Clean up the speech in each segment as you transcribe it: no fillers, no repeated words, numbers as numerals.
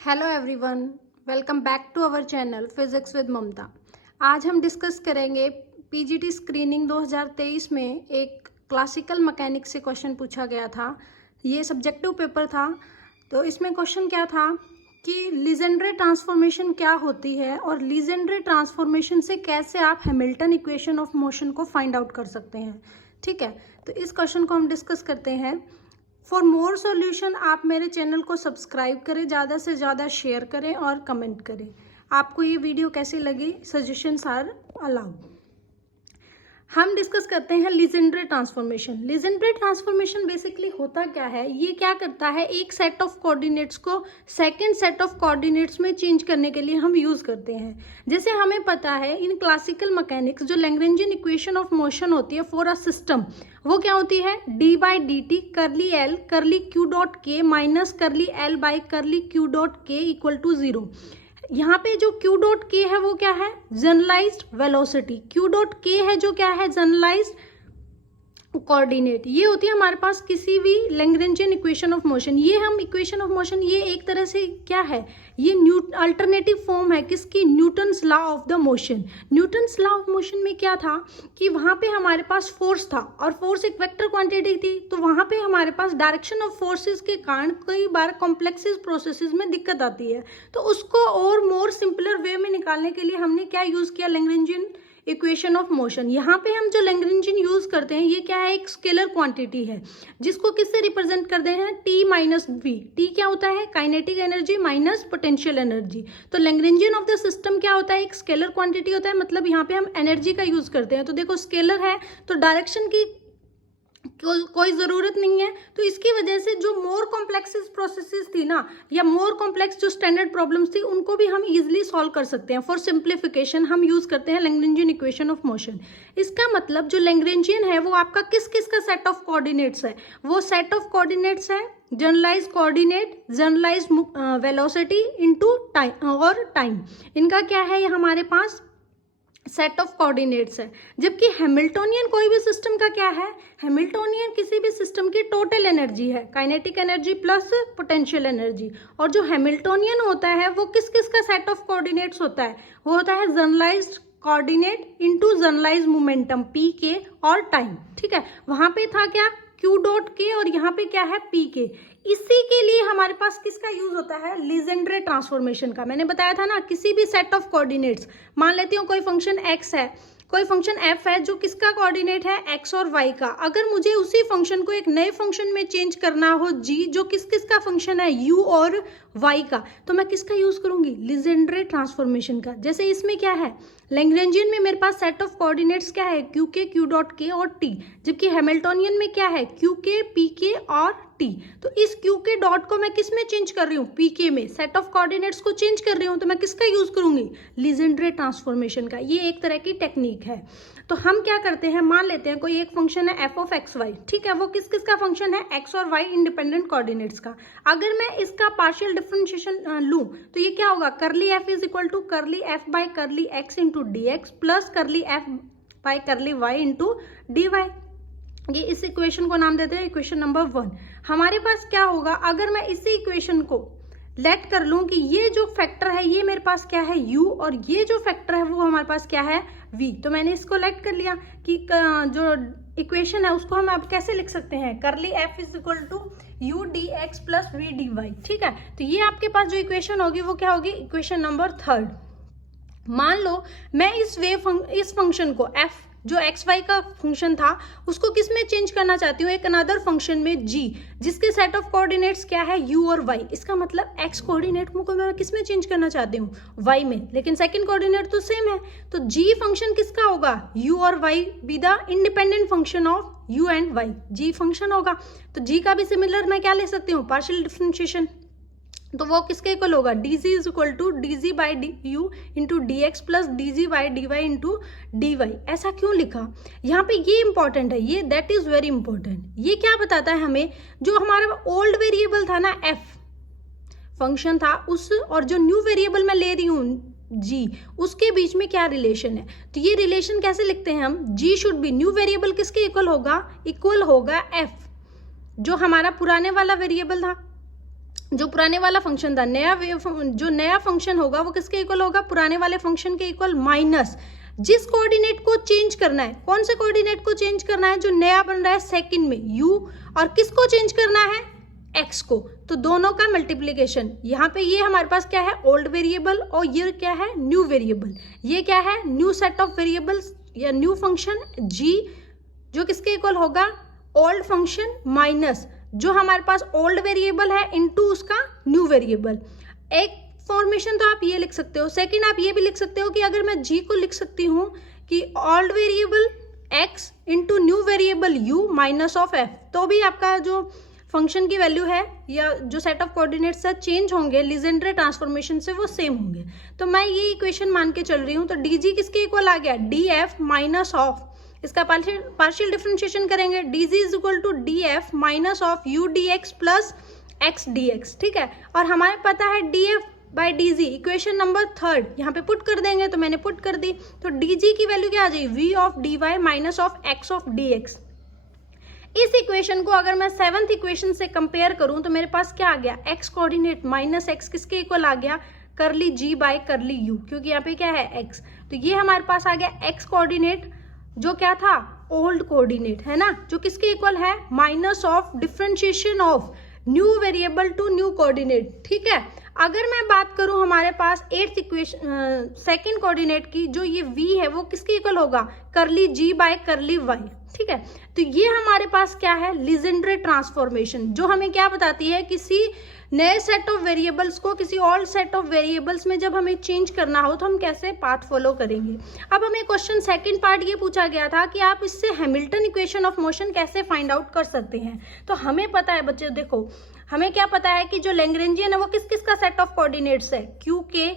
Hello everyone, welcome back to our channel physics with Mamta. आज हम discuss करेंगे PGT screening 2023 में एक क्लासिकल मैकेनिक्स से क्वेश्चन पूछा गया था। ये सब्जेक्टिव पेपर था। तो इसमें क्वेश्चन क्या था कि लीजेंड्रे ट्रांसफॉर्मेशन क्या होती है और लीजेंड्रे ट्रांसफॉर्मेशन से कैसे आप हैमिल्टन इक्वेशन ऑफ मोशन को फाइंड आउट कर सकते हैं। ठीक है, तो इस क्वेश्चन को हम डिस्कस करते हैं। फॉर मोर सॉल्यूशन आप मेरे चैनल को सब्सक्राइब करें, ज़्यादा से ज़्यादा शेयर करें और कमेंट करें। आपको ये वीडियो कैसी लगी, सजेशंस आर अलाउड। हम डिस्कस करते हैं Legendre transformation. Legendre transformation basically होता क्या है, ये क्या करता है, एक सेट ऑफ कोऑर्डिनेट्स को सेकंड सेट ऑफ कोऑर्डिनेट्स में चेंज करने के लिए हम यूज करते हैं। जैसे हमें पता है इन क्लासिकल मैकेनिक्स जो लैग्रेंजियन इक्वेशन ऑफ मोशन होती है फॉर अ सिस्टम, वो क्या होती है, डी बाई डी टी करली एल करली क्यू डॉट के माइनस करली एल बाई करली क्यू डॉट के इक्वल टू 0। यहाँ पे जो Q डॉट के है वो क्या है, जनरलाइज्ड वेलोसिटी। Q डॉट के है जो क्या है, जनरलाइज्ड कोऑर्डिनेट। ये होती है हमारे पास किसी भी लैग्रेंजियन इक्वेशन ऑफ मोशन। ये हम इक्वेशन ऑफ मोशन, ये एक तरह से क्या है, ये अल्टरनेटिव फॉर्म है किसकी, Newton's law of the motion. Newton's law of motion में क्या था कि वहां पे हमारे पास फोर्स था और फोर्स एक वेक्टर क्वांटिटी थी, तो वहां पे हमारे पास डायरेक्शन ऑफ फोर्सेस के कारण कई बार कॉम्प्लेक्सेस प्रोसेसेस में दिक्कत आती है। तो उसको और मोर सिंपलर वे में निकालने के लिए हमने क्या यूज किया, लैग्रेंजियन इक्वेशन ऑफ मोशन। यहाँ पे हम जो लैग्रेंजियन यूज करते हैं ये क्या है, एक स्केलर क्वांटिटी है जिसको किससे रिप्रेजेंट करते हैं, टी माइनस वी। टी क्या होता है, kinetic energy minus potential energy. तो लैग्रेंजियन ऑफ द सिस्टम क्या होता है, एक स्केलर क्वांटिटी होता है, मतलब यहाँ पे हम एनर्जी का यूज करते हैं। तो देखो स्केलर है तो डायरेक्शन की कोई ज़रूरत नहीं है। तो इसकी वजह से जो मोर कॉम्प्लेक्स प्रोसेसेस थी ना, या मोर कॉम्प्लेक्स जो स्टैंडर्ड प्रॉब्लम्स थी, उनको भी हम इजीली सॉल्व कर सकते हैं। फॉर सिंप्लीफिकेशन हम यूज करते हैं लैग्रेंजियन इक्वेशन ऑफ मोशन। इसका मतलब जो लैग्रेंजियन है वो आपका किस किस का सेट ऑफ कोऑर्डिनेट्स है, वो सेट ऑफ कोऑर्डिनेट्स है generalize coordinate, generalize velocity into time और टाइम। इनका क्या है, ये हमारे पास सेट ऑफ कोऑर्डिनेट्स है। जबकि हैमिल्टोनियन कोई भी सिस्टम का क्या है, हैमिल्टोनियन किसी भी सिस्टम की टोटल एनर्जी है, kinetic energy plus potential energy. और जो हैमिल्टोनियन होता है वो किस किस का सेट ऑफ कोऑर्डिनेट्स होता है, वो होता है generalized coordinate into generalized momentum P K और टाइम। ठीक है, वहां पे था क्या, Q डॉट के और यहाँ पे क्या है, P के। इसी के लिए हमारे पास किसका यूज होता है, लीजेंड्रे ट्रांसफॉर्मेशन का। मैंने बताया था ना, किसी भी सेट ऑफ कोऑर्डिनेट्स, मान लेती हूँ कोई फंक्शन x है, कोई फंक्शन f है जो किसका कोऑर्डिनेट है, x और y का। अगर मुझे उसी फंक्शन को एक नए फंक्शन में चेंज करना हो g, जो किस किस का फंक्शन है, u और y का, तो मैं किसका यूज करूंगी, लीजेंड्रे ट्रांसफॉर्मेशन का। जैसे इसमें क्या है, लैग्रेंजियन में मेरे पास सेट ऑफ कोऑर्डिनेट्स क्या है, क्यू के, क्यू डॉट के और टी। जबकि हैमिल्टोनियन में क्या है, क्यू के, पी के और टी। तो इस क्यू के डॉट को मैं किस में चेंज कर रही हूँ, पी के में। सेट ऑफ कोऑर्डिनेट्स को चेंज कर रही हूँ तो मैं किसका यूज करूंगी, लीजेंड्रे ट्रांसफॉर्मेशन का। ये एक तरह की टेक्निक है। तो हम क्या करते हैं, मान लेते हैं कोई एक फंक्शन है एफ ऑफ एक्स वाई। ठीक है, वो किस किस का फंक्शन है, एक्स और वाई इंडिपेंडेंट कोऑर्डिनेट्स का। अगर मैं इसका पार्शियल डिफरेंशिएशन लूं तो ये क्या होगा, curly F is equal to curly F by curly X into D X plus curly F by curly Y into D Y. ये इस इक्वेशन को नाम देते हैं इक्वेशन नंबर 1। हमारे पास क्या होगा, अगर मैं इसी इक्वेशन को लेट कर लूं कि ये जो फैक्टर है ये मेरे पास क्या है, u, और ये जो फैक्टर है वो हमारे पास क्या है, v। तो मैंने इसको लेट कर लिया कि जो इक्वेशन है उसको हम अब कैसे लिख सकते हैं, curly f is equal to u D X plus v D Y. ठीक है, तो ये आपके पास जो इक्वेशन होगी वो क्या होगी, इक्वेशन नंबर 3। मान लो मैं इस फंक्शन को f जो एक्स वाई का फंक्शन था उसको किस में चेंज करना चाहती हूँ, एक अनदर फंक्शन में g, जिसके सेट ऑफ कोऑर्डिनेट्स क्या है, u और y। इसका मतलब x कोऑर्डिनेट को मैं किस में चेंज करना चाहती हूँ, y में, लेकिन सेकंड कोऑर्डिनेट तो सेम है। तो g फंक्शन किसका होगा, u और y be the independent function of u and y, g function होगा। तो g का भी सिमिलर मैं क्या ले सकती हूँ, पार्शियल डिफरेंशिएशन। तो वो किसके इक्वल होगा, D G is equal to D G by D U into D X plus D G by D Y into D Y. ऐसा क्यों लिखा, यहाँ पे ये इंपॉर्टेंट है, ये दैट इज वेरी इंपॉर्टेंट। ये क्या बताता है हमें, जो हमारा ओल्ड वेरिएबल था ना एफ फंक्शन था, उस और जो न्यू वेरिएबल मैं ले रही हूँ जी, उसके बीच में क्या रिलेशन है। तो ये रिलेशन कैसे लिखते हैं हम, जी शुड बी, न्यू वेरिएबल किसके इक्वल होगा, इक्वल होगा एफ, जो हमारा पुराने वाला वेरिएबल था जो पुराने वाला फंक्शन था, जो नया फंक्शन होगा वो किसके इक्वल होगा, पुराने वाले फंक्शन के इक्वल माइनस जिस कोऑर्डिनेट को चेंज करना है, कौन से कोऑर्डिनेट को चेंज करना है, जो नया बन रहा है सेकंड में u, और किसको चेंज करना है, x को। तो दोनों का मल्टीप्लीकेशन, यहाँ पे ये हमारे पास क्या है, ओल्ड वेरिएबल, और ये क्या है, न्यू वेरिएबल। ये क्या है, न्यू सेट ऑफ वेरिएबल्स या न्यू फंक्शन g, जो किसके इक्वल होगा, ओल्ड फंक्शन माइनस जो हमारे पास ओल्ड वेरिएबल है इनटू उसका न्यू वेरिएबल। एक फॉर्मेशन तो आप ये लिख सकते हो, सेकंड आप ये भी लिख सकते हो कि अगर मैं g को लिख सकती हूँ कि old variable x into new variable u minus of f, तो भी आपका जो फंक्शन की वैल्यू है या जो सेट ऑफ कोऑर्डिनेट्स है चेंज होंगे लीजेंड्रे ट्रांसफॉर्मेशन से, वो सेम होंगे। तो मैं ये इक्वेशन मान के चल रही हूँ, तो dg किसके इक्वल आ गया, df माइनस ऑफ, इसका पार्शियल डिफरेंशिएशन करेंगे, dg is equal to df minus of u dx plus x dx, ठीक है। और हमारे पता है df by dg, equation number third यहाँ पे पुट कर देंगे, तो मैंने पुट कर दी, तो dg की वैल्यू क्या आ जाएगी, v of dy minus of x of dx। इस इक्वेशन को अगर मैं सेवंथ इक्वेशन से कंपेयर करूं तो मेरे पास क्या आ गया, x कोऑर्डिनेट माइनस x किसके इक्वल आ गया, करली g बाय करली u, क्योंकि यहाँ पे क्या है x, तो ये हमारे पास आ गया x कोऑर्डिनेट जो क्या था, ओल्ड कोऑर्डिनेट है ना, जो किसके इक्वल है, minus of differentiation of new variable to new coordinate, ठीक है। अगर मैं बात करूं हमारे पास एट्थ इक्वेशन सेकंड कोऑर्डिनेट की, जो ये v है वो किसके इक्वल होगा, करली g बाय करली y, ठीक है। तो ये हमारे पास क्या है, लीजेंड्रे ट्रांसफॉर्मेशन, जो हमें क्या बताती है, किसी नए सेट ऑफ वेरिएबल्स को किसी ओल्ड सेट ऑफ वेरिएबल्स में जब हमें चेंज करना हो तो हम कैसे पाथ फॉलो करेंगे। अब हमें क्वेश्चन सेकंड पार्ट ये पूछा गया था कि आप इससे हैमिल्टन इक्वेशन ऑफ मोशन कैसे फाइंड आउट कर सकते हैं। तो हमें पता है बच्चे, देखो हमें क्या पता है कि जो लैग्रेंजियन है वो किस किस का सेट ऑफ कोऑर्डिनेट्स है, क्यू के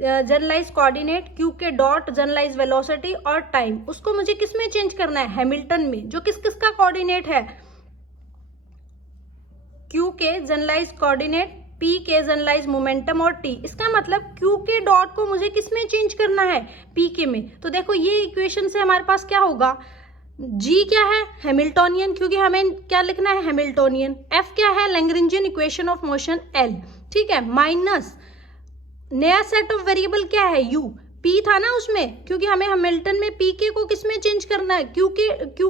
generalise coordinate, Q K dot generalise velocity और टाइम, उसको मुझे किस में चेंज करना है, हैमिल्टन में, जो किस किस का कोऑर्डिनेट है, क्यू के जनरलाइज कोऑर्डिनेट, पी के जनरलाइज मोमेंटम और टी। इसका मतलब क्यू के डॉट को मुझे किस में चेंज करना है, पी के में। तो देखो ये इक्वेशन से हमारे पास क्या होगा, जी क्या है, हैमिल्टोनियन, क्योंकि हमें क्या लिखना है, हैमिल्टोनियन। एफ क्या है, Lagrangian equation of motion L, ठीक है, माइनस नया सेट ऑफ वेरिएबल क्या है, यू, पी था ना उसमें, क्योंकि हमें हैमिल्टन में पी के को किस में चेंज करना है, क्यू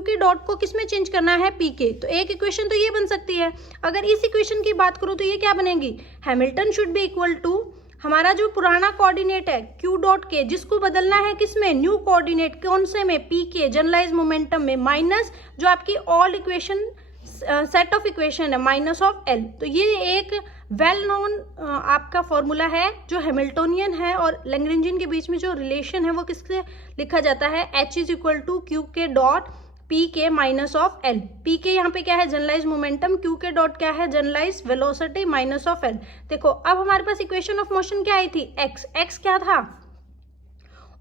के डॉट को किस में चेंज करना है, पी के। तो एक इक्वेशन तो ये बन सकती है। अगर इस इक्वेशन की बात करूं तो ये क्या बनेगी, Hamilton should be equal to हमारा जो पुराना कोऑर्डिनेट है क्यू डॉट के, जिसको बदलना है किसमें, न्यू कोऑर्डिनेट, कौन से में, पी के जनरलाइज मोमेंटम में, माइनस जो आपकी old equation set of equation है माइनस ऑफ एल। तो ये एक वेल नोन आपका फॉर्मूला है जो हैमिल्टोनियन है, और लैग्रेंजियन के बीच में जो रिलेशन है वो किससे लिखा जाता है, H is equal to Q K dot P K minus of L. P K यहाँ पे क्या है, generalize momentum, Q K dot क्या है, generalize velocity minus of L. देखो अब हमारे पास इक्वेशन ऑफ मोशन क्या आई थी, x क्या था,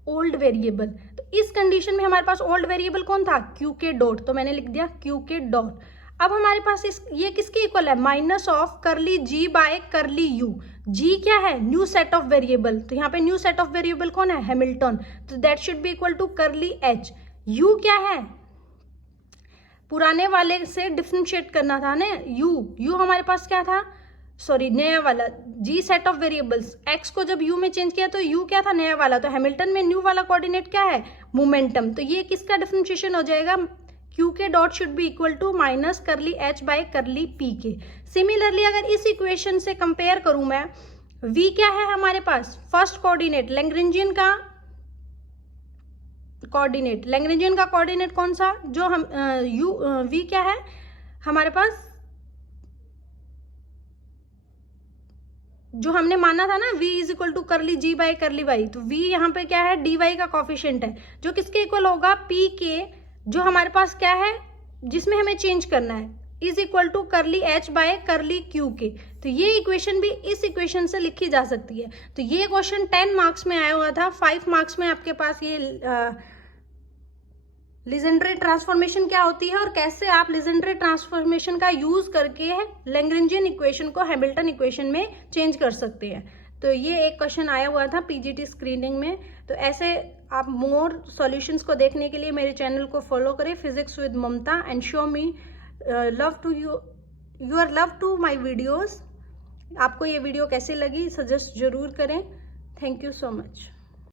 ओल्ड वेरिएबल। तो इस कंडीशन में हमारे पास ओल्ड वेरिएबल कौन था, क्यू के डॉट, तो मैंने लिख दिया क्यू के डॉट। अब हमारे पास ये किसके इक्वल है, माइनस ऑफ करली जी बाय करली यू। जी क्या है, न्यू सेट ऑफ वेरिएबल, तो यहाँ पे न्यू सेट ऑफ वेरिएबल कौन है, हैमिल्टन, तो that should be equal to curly H. U क्या है, पुराने वाले से डिफरेंशिएट करना था ना, यू हमारे पास क्या था, सॉरी नया वाला, जी सेट ऑफ वेरिएबल्स, एक्स को जब यू में चेंज किया तो यू क्या था, नया वाला, तो हैमिल्टन में न्यू वाला कोऑर्डिनेट क्या है, मोमेंटम। तो ये किसका डिफरेंशिएशन हो जाएगा, Q K dot should be equal to minus curly H by curly P K. Similarly अगर इस इक्वेशन से कंपेयर करूं मैं, v क्या है हमारे पास, फर्स्ट कोऑर्डिनेट, लैग्रेंजियन का कोऑर्डिनेट कौन सा, जो हम v क्या है हमारे पास, जो हमने माना था ना, v इज इक्वल टू करली जी बाय करली वाई, तो v यहाँ पे क्या है, dy का कॉफिशिएंट है, जो किसके इक्वल होगा, p के, जो हमारे पास क्या है जिसमें हमें चेंज करना है, is equal to curly H by करली क्यू के। तो ये इक्वेशन भी इस इक्वेशन से लिखी जा सकती है। तो ये क्वेश्चन 10 मार्क्स में आया हुआ था, 5 मार्क्स में आपके पास ये लीजेंड्रे ट्रांसफॉर्मेशन क्या होती है और कैसे आप लीजेंड्रे ट्रांसफॉर्मेशन का यूज करके लैग्रेंजियन इक्वेशन को हैमिल्टन इक्वेशन में चेंज कर सकते हैं। तो ये एक क्वेश्चन आया हुआ था पीजीटी स्क्रीनिंग में। तो ऐसे आप मोर सॉल्यूशंस को देखने के लिए मेरे चैनल को फॉलो करें, physics with Mamta, and show me love to my videos. आपको ये वीडियो कैसी लगी सजेस्ट ज़रूर करें। Thank you so much.